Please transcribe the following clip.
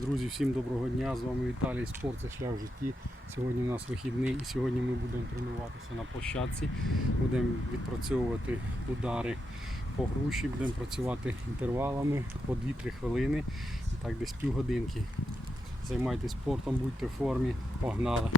Друзі, всім доброго дня! З вами Віталій Спорт, це шлях в житті. Сьогодні у нас вихідний і сьогодні ми будемо тренуватися на площадці. Будемо відпрацьовувати удари по груші, будемо працювати інтервалами по 2-3 хвилини. Так, десь півгодинки. Займайтесь спортом, будьте в формі, погнали!